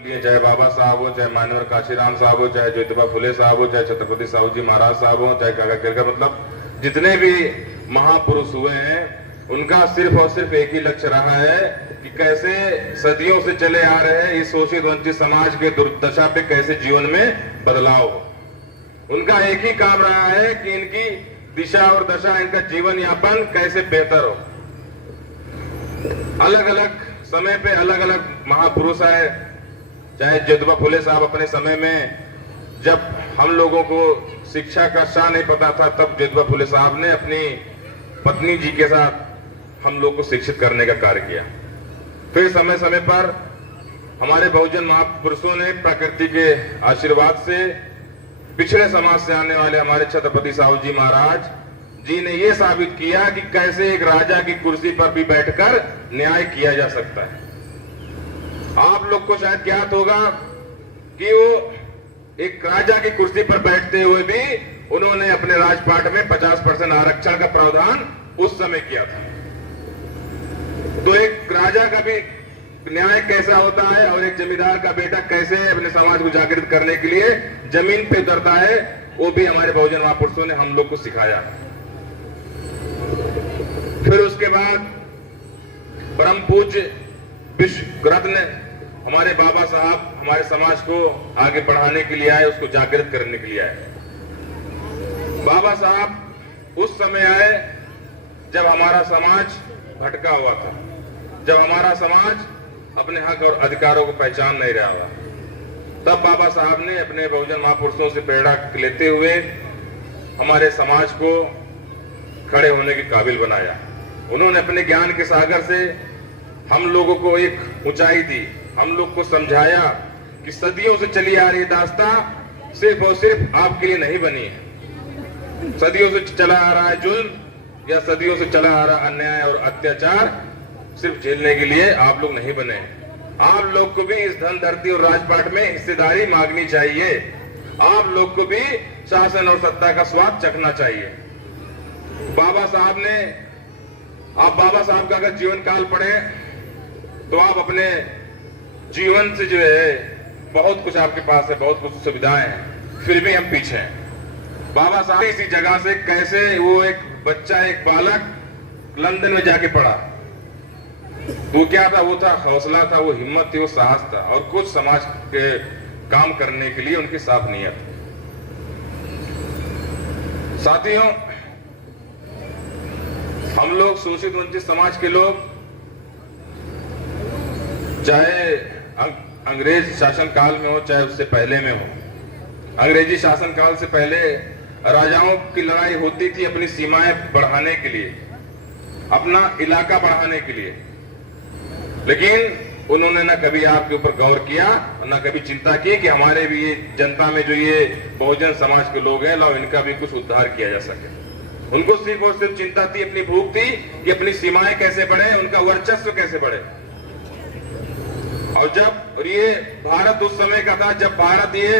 चाहे बाबा साहब हो, चाहे मानवर काशीराम साहब हो, चाहे ज्योतिबा फुले साहब हो, चाहे छत्रपति साहू जी महाराज साहब हो, चाहे काका केरकर, मतलब जितने भी महापुरुष हुए हैं उनका सिर्फ और सिर्फ एक ही लक्ष्य रहा है कि कैसे सदियों से चले आ रहे इस शोषित वंचित समाज के दुर्दशा पे कैसे जीवन में बदलाव हो। उनका एक ही काम रहा है कि इनकी दिशा और दशा, इनका जीवन यापन कैसे बेहतर हो। अलग अलग समय पे अलग अलग महापुरुष आए, चाहे ज्योतिबा फुले साहब अपने समय में जब हम लोगों को शिक्षा का शाह नहीं पता था, तब ज्योतिबा फुले साहब ने अपनी पत्नी जी के साथ हम लोग को शिक्षित करने का कार्य किया। फिर समय समय पर हमारे बहुजन महापुरुषों ने प्रकृति के आशीर्वाद से पिछड़े समाज से आने वाले हमारे छत्रपति साहू जी महाराज जी ने यह साबित किया कि कैसे एक राजा की कुर्सी पर भी बैठकर न्याय किया जा सकता है। आप लोग को शायद ज्ञात होगा कि वो एक राजा की कुर्सी पर बैठते हुए भी उन्होंने अपने राजपाट में 50% आरक्षण का प्रावधान उस समय किया था। तो एक राजा का भी न्याय कैसा होता है और एक जमींदार का बेटा कैसे अपने समाज को जागृत करने के लिए जमीन पे उतरता है, वो भी हमारे बहुजन महापुरुषों ने हम लोग को सिखाया। फिर उसके बाद परम पूज्य विश्व रत्न हमारे बाबा साहब हमारे समाज को आगे बढ़ाने के लिए आए, उसको जागृत करने के लिए आए। बाबा साहब उस समय आए जब हमारा समाज भटका हुआ था, जब हमारा समाज अपने हक और अधिकारों को पहचान नहीं रहा था। तब बाबा साहब ने अपने बहुजन महापुरुषों से प्रेरणा लेते हुए हमारे समाज को खड़े होने के काबिल बनाया। उन्होंने अपने ज्ञान के सागर से हम लोगों को एक ऊंचाई दी, हम लोग को समझाया कि सदियों से चली आ रही दास्तां सिर्फ और सिर्फ आपके लिए नहीं बनी है। सदियों से चला आ रहा है जुल्म या सदियों से चला आ रहा अन्याय और अत्याचार सिर्फ झेलने के लिए आप लोग नहीं बने। आप लोग को भी इस धन धरती और राजपाट में हिस्सेदारी मांगनी चाहिए। आप लोग को भी शासन और सत्ता का स्वाद चखना चाहिए। बाबा साहब ने, आप बाबा साहब का अगर जीवन काल पढ़े तो आप अपने जीवन से जो है बहुत कुछ आपके पास है, बहुत कुछ सुविधाएं हैं, फिर भी हम पीछे हैं। बाबा साहब इसी जगह से कैसे वो एक बच्चा, एक बालक लंदन में जाके पढ़ा, वो क्या था? वो था हौसला था, वो हिम्मत थी, वो साहस था और कुछ समाज के काम करने के लिए उनकी साफ नीयत। साथियों, हम लोग शोषित वंचित समाज के लोग, चाहे अंग्रेज शासन काल में हो चाहे उससे पहले में हो, अंग्रेजी शासन काल से पहले राजाओं की लड़ाई होती थी अपनी सीमाएं बढ़ाने के लिए, अपना इलाका बढ़ाने के लिए, लेकिन उन्होंने न कभी आपके ऊपर गौर किया और न कभी चिंता की कि हमारे भी ये जनता में जो ये बहुजन समाज के लोग हैं, लाओ इनका भी कुछ उद्धार किया जा सके। उनको सिर्फ और सिर्फ चिंता थी, अपनी भूख थी कि अपनी सीमाएं कैसे बढ़े, उनका वर्चस्व कैसे बढ़े। और जब ये भारत उस समय का था जब भारत ये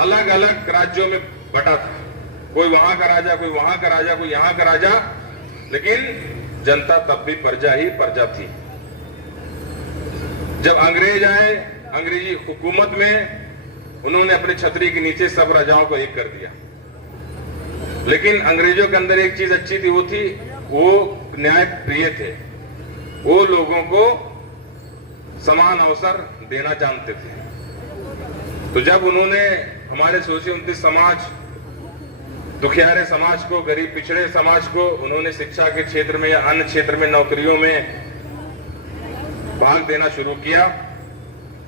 अलग अलग राज्यों में बटा था, कोई वहां का राजा, कोई वहां का राजा, कोई यहाँ का राजा, लेकिन जनता तब भी प्रजा ही प्रजा थी। जब अंग्रेज आए, अंग्रेजी हुकूमत में उन्होंने अपने छतरी के नीचे सब राजाओं को एक कर दिया, लेकिन अंग्रेजों के अंदर एक चीज अच्छी थी, वो न्याय प्रिय थे। वो लोगों को समान अवसर देना जानते थे। तो जब उन्होंने हमारे शोषित वंचित समाज, दुखियारे समाज को, गरीब पिछड़े समाज को उन्होंने शिक्षा के क्षेत्र में या अन्य क्षेत्र में नौकरियों में भाग देना शुरू किया,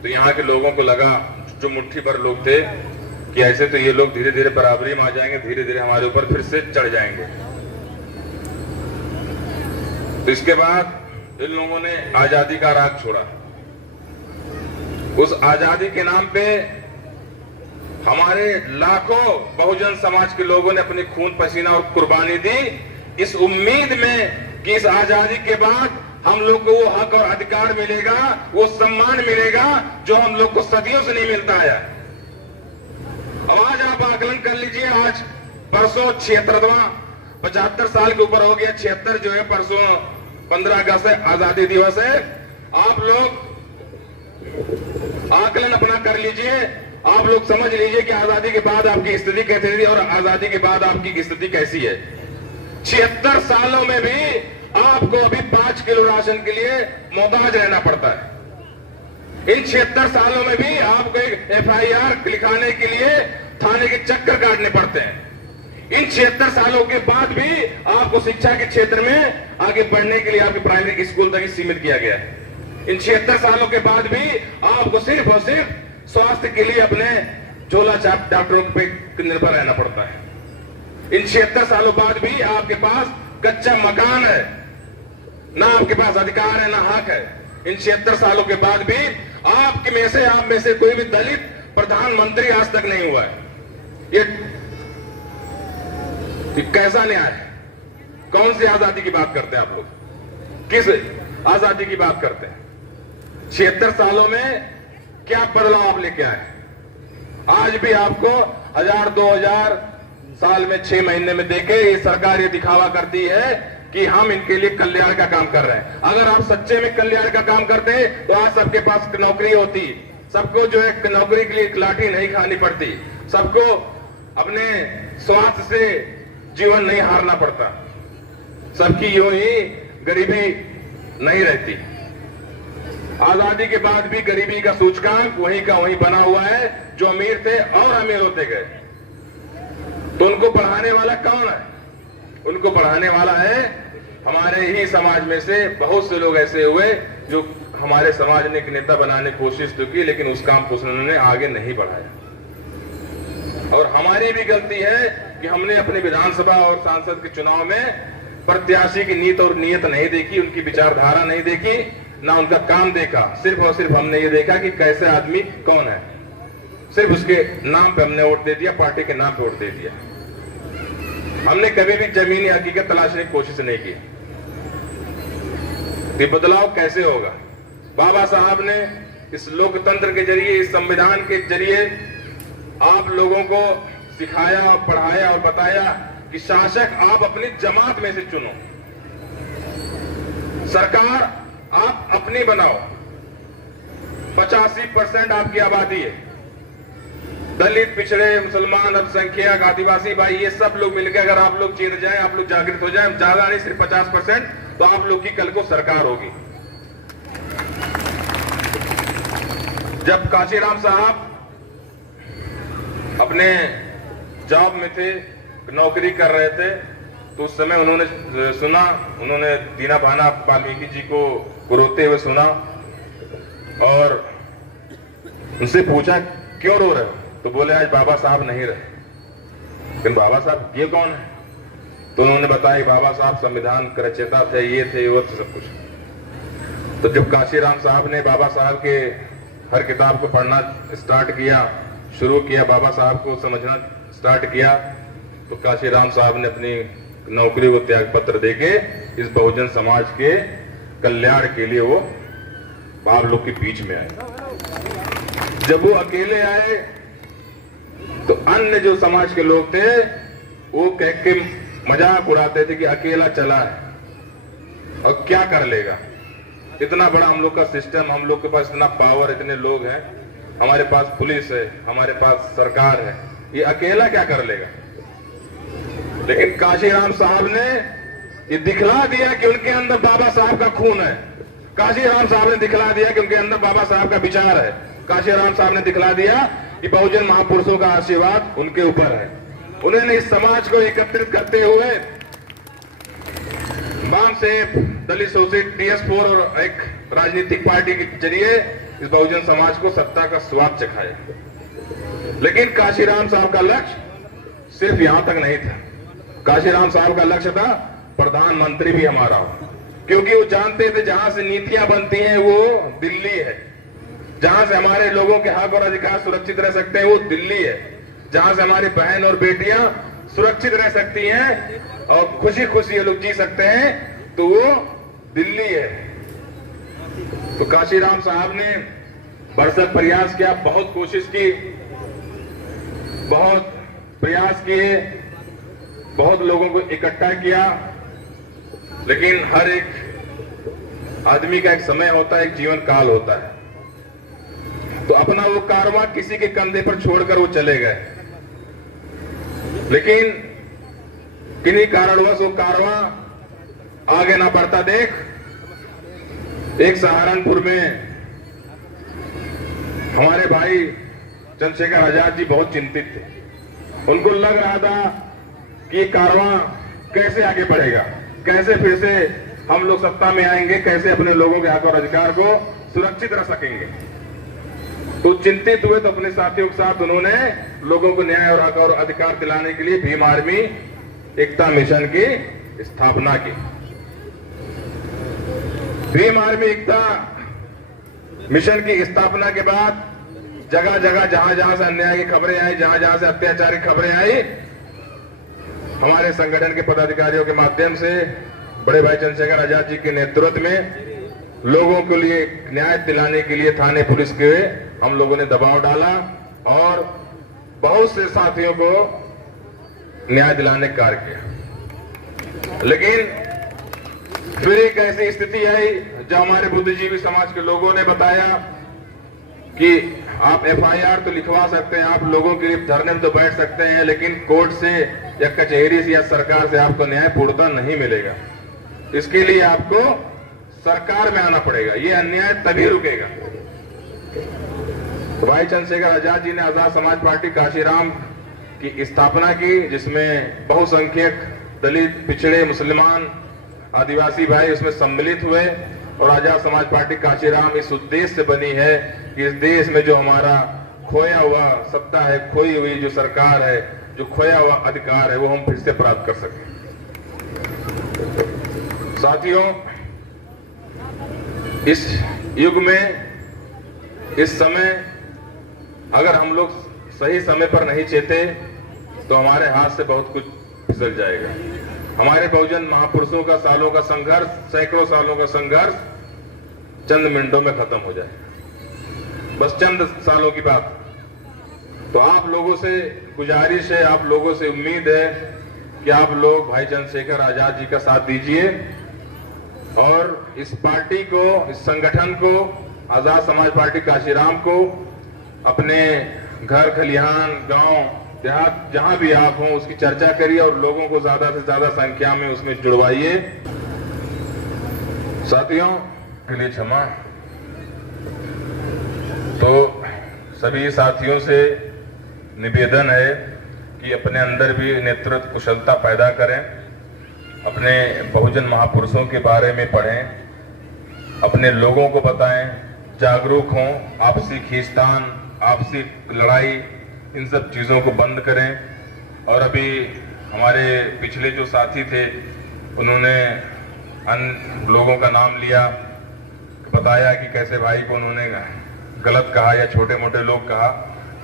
तो यहाँ के लोगों को लगा, जो मुट्ठी भर लोग थे, कि ऐसे तो ये लोग धीरे धीरे बराबरी में आ जाएंगे, धीरे धीरे हमारे ऊपर फिर से चढ़ जाएंगे। तो इसके बाद इन लोगों ने आजादी का राग छोड़ा। उस आजादी के नाम पे हमारे लाखों बहुजन समाज के लोगों ने अपनी खून पसीना और कुर्बानी दी, इस उम्मीद में कि इस आजादी के बाद हम लोग को वो हक और अधिकार मिलेगा, वो सम्मान मिलेगा जो हम लोग को सदियों से नहीं मिलता है। अब आज आप आकलन कर लीजिए, आज परसों 76वां 75 साल के ऊपर हो गया, 76 जो है परसों 15 अगस्त आजादी दिवस है। आप लोग आकलन अपना कर लीजिए, आप लोग समझ लीजिए कि आजादी के बाद आपकी स्थिति कैसी थी और आजादी के बाद आपकी स्थिति कैसी है। 76 सालों में भी आपको अभी 5 किलो राशन के लिए मोहताज रहना पड़ता है। इन 76 सालों में भी आपको एक FIR लिखाने के लिए थाने के चक्कर काटने पड़ते हैं। इन 76 सालों के बाद भी आपको शिक्षा के क्षेत्र में आगे बढ़ने के लिए आपके प्राइमरी स्कूल तक ही सीमित किया गया है। इन 76 सालों के बाद भी आपको सिर्फ और सिर्फ स्वास्थ्य के लिए अपने झोला छाप डॉक्टरों पे निर्भर रहना पड़ता है। इन 76 सालों बाद भी आपके पास कच्चा मकान है, ना आपके पास अधिकार है ना हक है। इन 76 सालों के बाद भी आप में से कोई भी दलित प्रधानमंत्री आज तक नहीं हुआ है। ये कैसा न्याय है? कौन सी आजादी की बात करते हैं आप लोग? किस आजादी की बात करते हैं? 76 सालों में क्या बदलाव आप लेके आए? आज भी आपको 1000-2000 साल में 6 महीने में देखे ये सरकार ये दिखावा करती है कि हम इनके लिए कल्याण का काम कर रहे हैं। अगर आप सच्चे में कल्याण का काम करते तो आज सबके पास नौकरी होती, सबको जो है नौकरी के लिए लाठी नहीं खानी पड़ती, सबको अपने स्वास्थ्य से जीवन नहीं हारना पड़ता, सबकी यूं ही गरीबी नहीं रहती। आजादी के बाद भी गरीबी का सूचकांक वहीं का वहीं बना हुआ है। जो अमीर थे और अमीर होते गए। तो उनको पढ़ाने वाला कौन है? उनको पढ़ाने वाला है हमारे ही समाज में से बहुत से लोग ऐसे हुए जो हमारे समाज ने एक नेता बनाने की कोशिश तो की, लेकिन उस काम को उन्होंने आगे नहीं बढ़ाया। और हमारी भी गलती है कि हमने अपने विधानसभा और सांसद के चुनाव में प्रत्याशी की नीत और नियत नहीं देखी, उनकी विचारधारा नहीं देखी, ना उनका काम देखा। सिर्फ और सिर्फ हमने ये देखा कि कैसे आदमी कौन है, सिर्फ उसके नाम पे हमने वोट दे दिया, पार्टी के नाम पे वोट दे दिया। हमने कभी भी जमीनी हकीकत तलाशने की कोशिश नहीं की कि बदलाव कैसे होगा। बाबा साहब ने इस लोकतंत्र के जरिए, इस संविधान के जरिए आप लोगों को सिखाया और पढ़ाया और बताया कि शासक आप अपनी जमात में से चुनो, सरकार आप अपनी बनाओ। 85% आपकी आबादी है, दलित, पिछड़े, मुसलमान, अल्पसंख्यक, आदिवासी भाई, ये सब लोग मिलकर अगर आप लोग चेत जाएं, आप लोग जागृत हो जाएं, ज्यादा नहीं सिर्फ 50%, तो आप लोग की कल को सरकार होगी। जब काशीराम साहब अपने जॉब में थे, नौकरी कर रहे थे, तो उस समय उन्होंने सुना, उन्होंने दीना भाना वाल्मीकि जी को रोते हुए सुना और उनसे पूछा क्यों रो रहे हो? तो बोले आज बाबा साहब नहीं रहे। लेकिन बाबा साहब ये कौन है? तो उन्होंने बताया बाबा साहब संविधान के रचयिता थे, ये थे, वो थे, सब कुछ। तो जब काशीराम साहब ने बाबा साहब के हर किताब को पढ़ना स्टार्ट किया, शुरू किया, बाबा साहब को समझना स्टार्ट किया, तो काशीराम साहब ने अपनी नौकरी को त्याग पत्र देके इस बहुजन समाज के कल्याण के लिए वो आप लोग के बीच में आए। जब वो अकेले आए तो अन्य जो समाज के लोग थे वो कह के मजाक उड़ाते थे कि अकेला चला है और क्या कर लेगा, इतना बड़ा हम लोग का सिस्टम, हम लोग के पास इतना पावर, इतने लोग हैं, हमारे पास पुलिस है, हमारे पास सरकार है, ये अकेला क्या कर लेगा। लेकिन काशीराम साहब ने ये दिखला दिया कि उनके अंदर बाबा साहब का खून है। काशीराम साहब ने दिखला दिया कि उनके अंदर बाबा साहब का विचार है। काशीराम साहब ने दिखला दिया कि बहुजन महापुरुषों का आशीर्वाद उनके ऊपर है। उन्होंने इस समाज को एकत्रित करते हुए वाम से दलित शोषित DS4 और एक राजनीतिक पार्टी के जरिए इस बहुजन समाज को सत्ता का स्वाद चखाया। लेकिन काशीराम साहब का लक्ष्य सिर्फ यहां तक नहीं था। काशीराम साहब का लक्ष्य था प्रधानमंत्री भी हमारा हो, क्योंकि वो जानते थे जहां से नीतियां बनती हैं वो दिल्ली है, जहां से हमारे लोगों के हक और अधिकार सुरक्षित रह सकते हैं वो दिल्ली है, जहां से हमारी बहन और बेटियां सुरक्षित रह सकती हैं और खुशी खुशी ये लोग जी सकते हैं, तो वो दिल्ली है। तो काशीराम साहब ने भरसक प्रयास किया, बहुत कोशिश की, बहुत प्रयास किए, बहुत लोगों को इकट्ठा किया, लेकिन हर एक आदमी का एक समय होता है, एक जीवन काल होता है। तो अपना वो कारवां किसी के कंधे पर छोड़कर वो चले गए। लेकिन किन्हीं कारणवश वो कारवां आगे ना बढ़ता देख एक सहारनपुर में हमारे भाई चंद्रशेखर आजाद जी बहुत चिंतित थे। उनको लग रहा था कि कारवां कैसे आगे बढ़ेगा, कैसे फिर से हम लोग सत्ता में आएंगे, कैसे अपने लोगों के हक और अधिकार को सुरक्षित रख सकेंगे। तो चिंतित हुए तो अपने साथियों के साथ उन्होंने लोगों को न्याय और हक और अधिकार दिलाने के लिए भीम आर्मी एकता मिशन की स्थापना की। भीम आर्मी एकता मिशन की स्थापना के बाद जगह जगह जहां से अन्याय की खबरें आई, जहां से अत्याचार की खबरें आई, हमारे संगठन के पदाधिकारियों के माध्यम से बड़े भाई चंद्रशेखर आजाद जी के नेतृत्व में लोगों के लिए न्याय दिलाने के लिए थाने पुलिस के हम लोगों ने दबाव डाला और बहुत से साथियों को न्याय दिलाने का कार्य किया। लेकिन फिर एक ऐसी स्थिति आई जब हमारे बुद्धिजीवी समाज के लोगों ने बताया कि आप एफआईआर तो लिखवा सकते हैं, आप लोगों के लिए धरने में तो बैठ सकते हैं, लेकिन कोर्ट से या कचहरी से या सरकार से आपको न्याय पूर्णतः नहीं मिलेगा। इसके लिए आपको सरकार में आना पड़ेगा, ये अन्याय तभी रुकेगा। तो भाई चंद्रशेखर आजाद जी ने आजाद समाज पार्टी काशीराम की स्थापना की, जिसमें बहुसंख्यक दलित, पिछड़े, मुसलमान, आदिवासी भाई उसमें सम्मिलित हुए। और आजाद समाज पार्टी काशीराम इस उद्देश्य से बनी है कि इस देश में जो हमारा खोया हुआ सत्ता है, खोई हुई जो सरकार है, जो खोया हुआ अधिकार है, वो हम फिर से प्राप्त कर सकें। साथियों, इस युग में, इस समय अगर हम लोग सही समय पर नहीं चेते तो हमारे हाथ से बहुत कुछ फिसल जाएगा। हमारे बहुजन महापुरुषों का सालों का संघर्ष, सैकड़ों सालों का संघर्ष चंद मिनटों में खत्म हो जाए, बस चंद सालों की बात। तो आप लोगों से गुजारिश है, आप लोगों से उम्मीद है कि आप लोग भाई चंद्रशेखर आजाद जी का साथ दीजिए और इस पार्टी को, इस संगठन को, आजाद समाज पार्टी काशीराम को अपने घर, खलिहान, गांव, देहात जहां भी आप हों उसकी चर्चा करिए और लोगों को ज्यादा से ज्यादा संख्या में उसमें जुड़वाइए। साथियों के लिए क्षमा। तो सभी साथियों से निवेदन है कि अपने अंदर भी नेतृत्व कुशलता पैदा करें, अपने बहुजन महापुरुषों के बारे में पढ़ें, अपने लोगों को बताएं, जागरूक हों, आपसी खींचतान, आपसी लड़ाई, इन सब चीज़ों को बंद करें। और अभी हमारे पिछले जो साथी थे उन्होंने अन्य लोगों का नाम लिया, बताया कि कैसे भाई को उन्होंने गलत कहा या छोटे मोटे लोग कहा,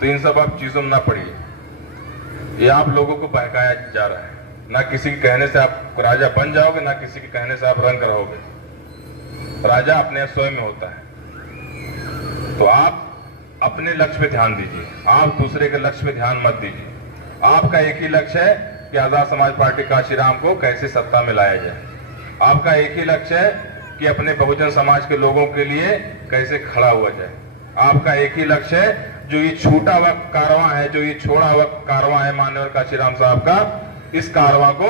तो इन सब आप चीज़ों में ना पड़िए। ये आप लोगों को बहकाया जा रहा है। ना किसी के कहने से आप राजा बन जाओगे, ना किसी के कहने से आप रंग रहोगे। राजा अपने स्वयं में होता है। तो आप अपने लक्ष्य पे ध्यान दीजिए, आप दूसरे के लक्ष्य पे ध्यान मत दीजिए। आपका एक ही लक्ष्य है कि आजाद समाज पार्टी काशीराम को कैसे सत्ता में लाया जाए। आपका एक ही लक्ष्य है कि अपने बहुजन समाज के लोगों के लिए कैसे खड़ा हुआ जाए। आपका एक ही लक्ष्य है, जो ये छूटा हुआ कारवां है, जो ये छोड़ा हुआ कारवां है माननीय काशीराम साहब का, इस कारवां को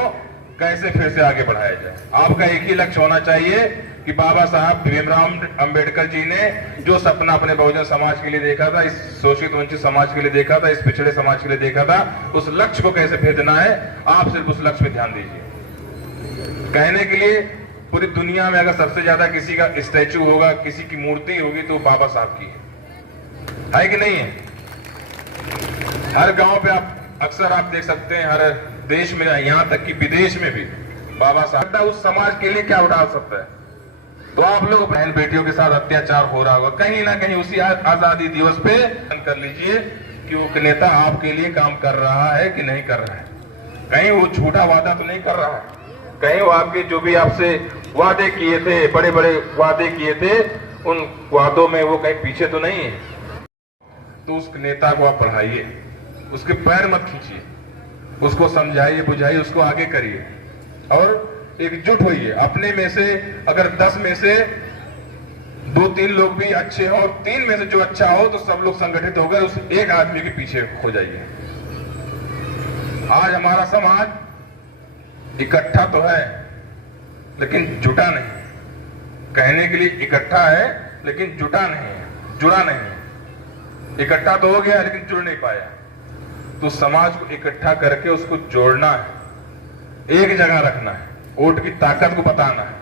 कैसे फिर से आगे बढ़ाया जाए। आपका एक ही लक्ष्य होना चाहिए कि बाबा साहब भीमराव अंबेडकर जी ने जो सपना अपने बहुजन समाज के लिए देखा था, इस शोषित वंचित समाज के लिए देखा था, इस पिछड़े समाज के लिए देखा था, उस लक्ष्य को कैसे भेजना है। आप सिर्फ उस लक्ष्य पे ध्यान दीजिए। कहने के लिए पूरी दुनिया में अगर सबसे ज्यादा किसी का स्टैचू होगा, किसी की मूर्ति होगी, तो बाबा साहब की है कि नहीं है। हर गांव पे आप अक्सर आप देख सकते हैं, हर देश में, यहाँ तक कि विदेश में भी बाबा साहब उस समाज के लिए क्या उठा सकता है। तो आप लोग बहन बेटियों के साथ अत्याचार हो रहा होगा, कहीं ना कहीं उसी आजादी दिवस पे कर लीजिए कि वो नेता आपके लिए काम कर रहा है कि नहीं कर रहा है। कहीं वो झूठा वादा तो नहीं कर रहा है, कहीं वो आपके जो भी आपसे वादे किए थे, बड़े बड़े वादे किए थे, उन वादों में वो कहीं पीछे तो नहीं है। तो उस नेता को आप पढ़ाइए, उसके पैर मत खींचिए, उसको समझाइए, बुझाइए, उसको आगे करिए और एकजुट होइए। अपने में से अगर 10 में से 2-3 लोग भी अच्छे हो और 3 में से जो अच्छा हो तो सब लोग संगठित होकर उस एक आदमी के पीछे हो जाइए। आज हमारा समाज इकट्ठा तो है लेकिन जुटा नहीं। कहने के लिए इकट्ठा है लेकिन जुटा नहीं है, जुड़ा नहीं है। इकट्ठा तो हो गया लेकिन जुड़ नहीं पाया। तो समाज को इकट्ठा करके उसको जोड़ना है, एक जगह रखना है, वोट की ताकत को बताना है,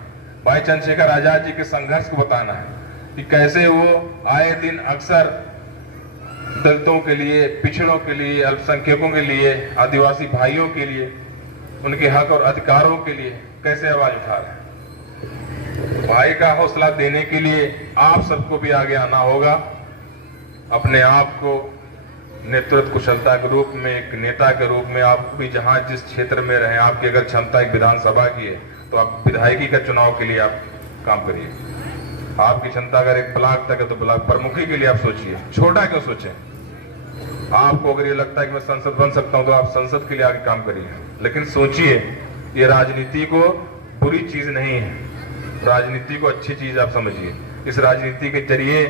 भाई चंद्रशेखर आजाद जी के संघर्ष को बताना है कि कैसे वो आए दिन अक्सर दलितों के लिए, पिछड़ों के लिए, अल्पसंख्यकों के लिए, आदिवासी भाइयों के लिए, उनके हक और अधिकारों के लिए कैसे आवाज उठा रहे हैं। भाई का हौसला देने के लिए आप सबको भी आगे आना होगा। अपने आप को नेतृत्व कुशलता के रूप में, एक नेता के रूप में आप भी जहां जिस क्षेत्र में रहे, आपकी अगर क्षमता एक विधानसभा की है तो आप विधायकी का चुनाव के लिए आप काम करिए। आपकी क्षमता अगर एक ब्लॉक तक है तो ब्लॉक प्रमुखी के लिए आप सोचिए, छोटा क्यों सोचें। आपको अगर ये लगता है कि मैं संसद बन सकता हूं तो आप संसद के लिए आगे काम करिए, लेकिन सोचिए ये राजनीति को बुरी चीज नहीं है, राजनीति को अच्छी चीज आप समझिए। इस राजनीति के जरिए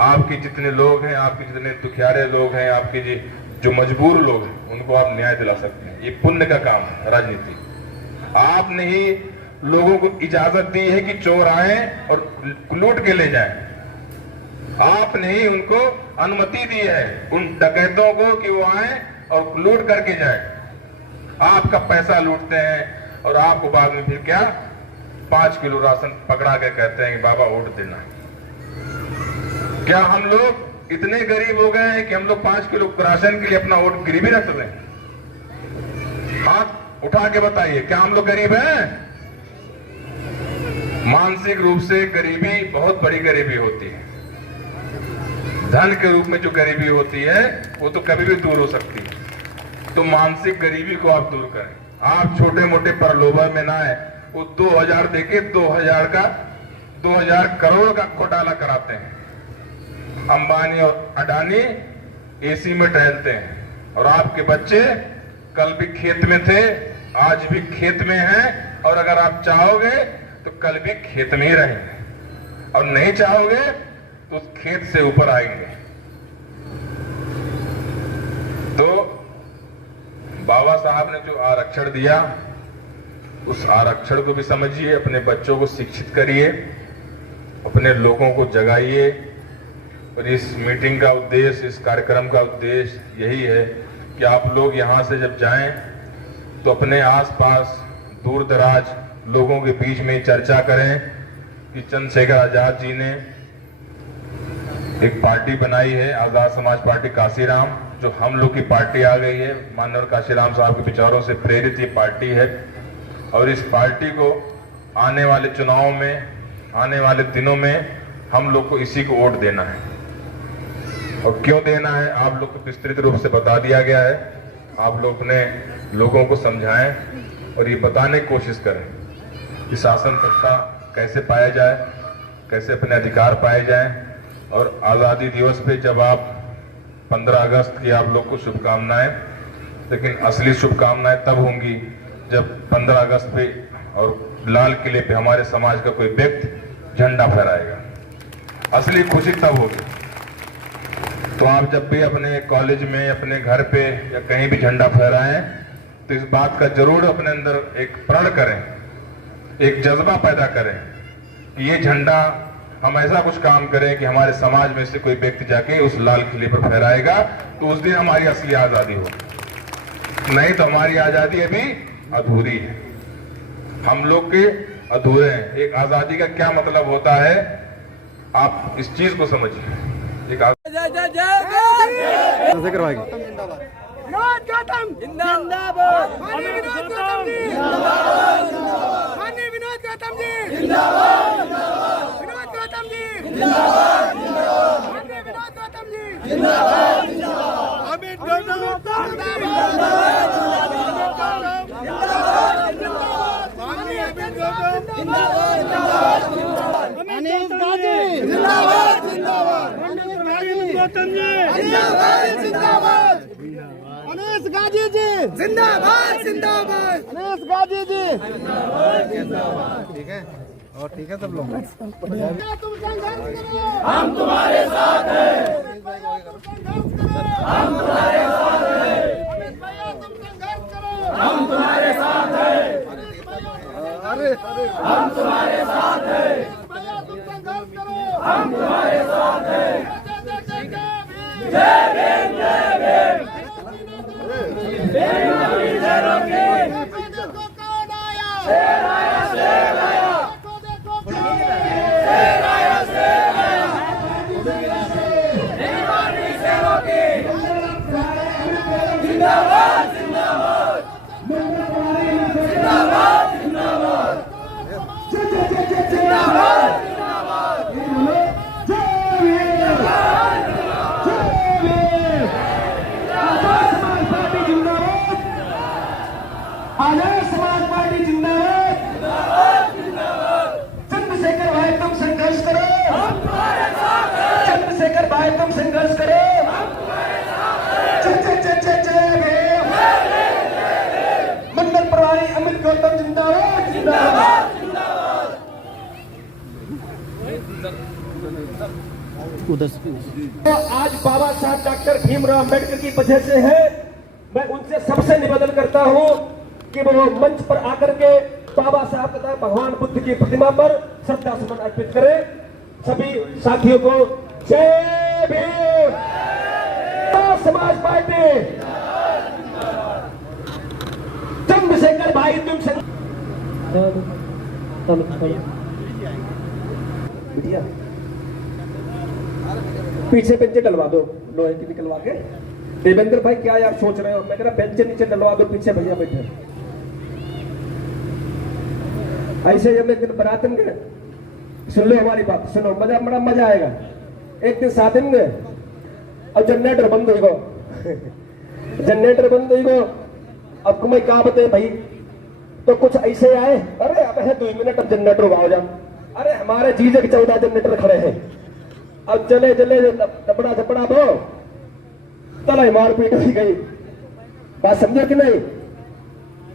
आपके जितने लोग हैं, आपके जितने दुखियारे लोग हैं, आपके जो मजबूर लोग हैं, उनको आप न्याय दिला सकते हैं। ये पुण्य का काम है राजनीति। आपने ही लोगों को इजाजत दी है कि चोर आए और लूट के ले जाएं। आपने ही उनको अनुमति दी है उन डकैतों को कि वो आए और लूट करके जाएं। आपका पैसा लूटते हैं और आपको बाद में फिर क्या 5 किलो राशन पकड़ा के कहते हैं कि बाबा वोट देना। क्या हम लोग इतने गरीब हो गए हैं कि हम लोग 5 किलो राशन के लिए अपना वोट गिरवी रख दें? हाथ उठा के बताइए, क्या हम लोग गरीब हैं? मानसिक रूप से गरीबी बहुत बड़ी गरीबी होती है। धन के रूप में जो गरीबी होती है वो तो कभी भी दूर हो सकती है। तो मानसिक गरीबी को आप दूर करें। आप छोटे मोटे प्रलोभन में ना आए। वो 2000 देके 2000 करोड़ का घोटाला कराते हैं। अंबानी और अडानी एसी में टहलते हैं और आपके बच्चे कल भी खेत में थे, आज भी खेत में हैं, और अगर आप चाहोगे तो कल भी खेत में ही रहेंगे, और नहीं चाहोगे तो उस खेत से ऊपर आएंगे। तो बाबा साहब ने जो आरक्षण दिया उस आरक्षण को भी समझिए, अपने बच्चों को शिक्षित करिए, अपने लोगों को जगाइए। और इस मीटिंग का उद्देश्य, इस कार्यक्रम का उद्देश्य यही है कि आप लोग यहां से जब जाएं तो अपने आसपास दूर दराज लोगों के बीच में चर्चा करें कि चंद्रशेखर आजाद जी ने एक पार्टी बनाई है, आजाद समाज पार्टी काशीराम, जो हम लोग की पार्टी आ गई है। माननीय काशीराम साहब के विचारों से प्रेरित ये पार्टी है, और इस पार्टी को आने वाले चुनाव में, आने वाले दिनों में हम लोग को इसी को वोट देना है। और क्यों देना है आप लोग को विस्तृत रूप से बता दिया गया है। आप लोग अपने लोगों को समझाएं और ये बताने की कोशिश करें कि शासन सत्ता कैसे पाया जाए, कैसे अपने अधिकार पाए जाएं। और आज़ादी दिवस पे जब आप 15 अगस्त की आप लोग को शुभकामनाएं, लेकिन असली शुभकामनाएं तब होंगी जब 15 अगस्त पे और लाल किले पे हमारे समाज का कोई व्यक्ति झंडा फहराएगा। असली खुशी तब होगी। तो आप जब भी अपने कॉलेज में, अपने घर पे या कहीं भी झंडा फहराएं तो इस बात का जरूर अपने अंदर एक प्रण करें, एक जज्बा पैदा करें कि ये झंडा, हम ऐसा कुछ काम करें कि हमारे समाज में से कोई व्यक्ति जाके उस लाल किले पर फहराएगा तो उस दिन हमारी असली आजादी हो। नहीं तो हमारी आजादी अभी अधूरी है, हम लोग के अधूरे हैं। एक आजादी का क्या मतलब होता है, आप इस चीज को समझिए। एक विनोद गौतम जिंदाबाद, माननीय विनोद गौतम जी जिंदाबाद, माननीय विनोद गौतम जी जिंदाबाद, विनोद गौतम जी जिंदाबाद, माननीय विनोद गौतम जी जिंदाबाद, अमित गौतम जिंदाबाद, माननीय अमित गौतम जिंदाबाद, अनिल गाजी जिंदाबाद, अनिल गौतम जी जिंदाबाद, जिंदाबाद, अनीस गाजी जी जिंदाबाद, जिंदाबाद, अनीस गाजी जी जिंदाबाद, जिंदाबाद। ठीक है। और ठीक है सब लोग तुम संघर्ष करो, हम तुम्हारे साथ हैं। हम तुम्हारे साथ हैं। भैया तुम संघर्ष करो, हम तुम्हारे साथ हैं। अरे हम तुम्हारे साथ हैं। भैया तुम संघर्ष करो, हम तुम्हारे साथ हैं। जय भीम, जय भीम। देखो कौन आया, शेर आया, शेर आया। देखो कौन आया, शेर आया, शेर आया। दीवानी शेरों की जिंदाबाद, जिंदाबाद, जिंदाबाद, जिंदाबाद, जिंदाबाद, आजाद समाज पार्टी जिंदाबाद। चंद्रशेखर भाई तुम संघर्ष करो, चंद्रशेखर भाई तुम संघर्ष करो। मंडल प्रभारी अमित गौतम जिंदाबाद, जिंदाबाद। तो आज बाबा साहब डॉक्टर भीमराव अम्बेडकर की वजह से है। मैं उनसे सबसे निवेदन करता हूं कि वो मंच पर आकर के बाबा साहब तथा भगवान बुद्ध की प्रतिमा पर श्रद्धा सुमन अर्पित करें। सभी साथियों को जय भीम। समाज पार्टी चंद्रशेखर भाई तुम पीछे बेंचे डलवा दो, लोहे की निकलवा के। देवेंद्र भाई क्या यार सोच रहे हो? मैं कह रहा बेंच नीचे डलवा दो, पीछे भैया बैठे। ऐसे जब एक दिन बारात में गए, सुन लो हमारी बात, सुनो, मजा बड़ा मजा आएगा। एक दिन शादी में गए और जनरेटर बंद हो गो जनरेटर बंद हो गो। अब मैं क्या बताए भाई, तो कुछ ऐसे आए, अरे अब है 2 मिनट अब जनरेटर हो जा। अरे हमारे जीजे के 14 जनरेटर खड़े हैं। अब चले चले दबड़ा झपड़ा दो, तला मारपीट हो गई। बात समझो कि नहीं?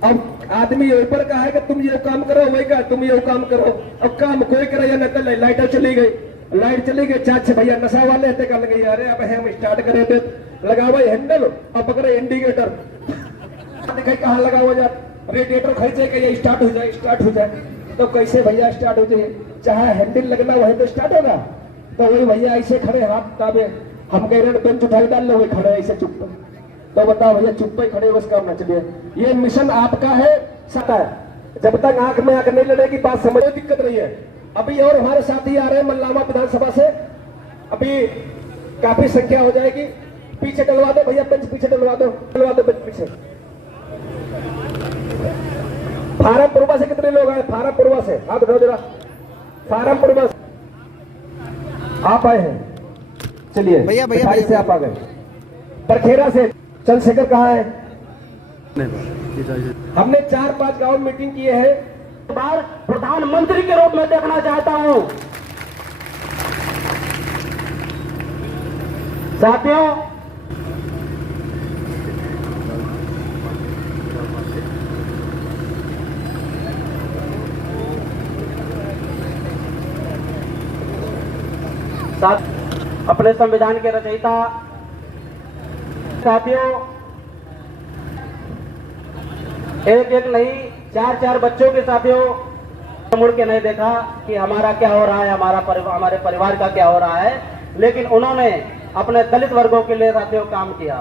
अब आदमी ऊपर का है कि तुम ये काम करो, वही का तुम ये काम करो। अब काम कोई करे या न करे, लाइट चली गई, लाइट चली गई। 4-6 भैया नशा वाले थे, कल गई अरे अब हम स्टार्ट करे थे, लगाओ हैंडल और पकड़े इंडिकेटर। दिखाई कहाँ लगाओ जा, रेडिएटर खींचे कि ये स्टार्ट हो जाए, स्टार्ट हो जाए। तो कैसे भैया स्टार्ट हो जाए? चाहे हैंडल लगना वही तो स्टार्ट होगा। तो वही भैया ऐसे खड़े हाथ दाबे, हम कह रहे हैं बेंच उठाई डाल लो, वही खड़े ऐसे चुप। तो बताओ भैया चुप पे खड़े बस काम न चलिए। ये मिशन आपका है, सता है। जब तक आंख में आंख नहीं लड़ेगी बात समझ, दिक्कत नहीं है। अभी और हमारे साथी आ रहे हैं मल्लामा विधानसभा से, अभी काफी संख्या हो जाएगी। पीछे डलवा दो भैया, बेंच पीछे डलवा दो बेंच पीछे। फारमपुरवा से कितने लोग आए? फारमपुरवा से हाथ उठाओ जरा। फारमपुरवा आप आए हैं, चलिए भैया भैया से आप आ गए। बरखेरा से चंद्रशेखर कहाँ है? हमने 4-5 गांव में मीटिंग किए हैं। बार प्रधानमंत्री के रूप में देखना चाहता हूं। साथियों, अपने संविधान के रचयिता साथियों, एक नहीं 4-4 बच्चों के साथियों मुड़ के नहीं देखा कि हमारा क्या हो रहा है, हमारे परिवार का क्या हो रहा है। लेकिन उन्होंने अपने दलित वर्गों के लिए साथियों काम किया।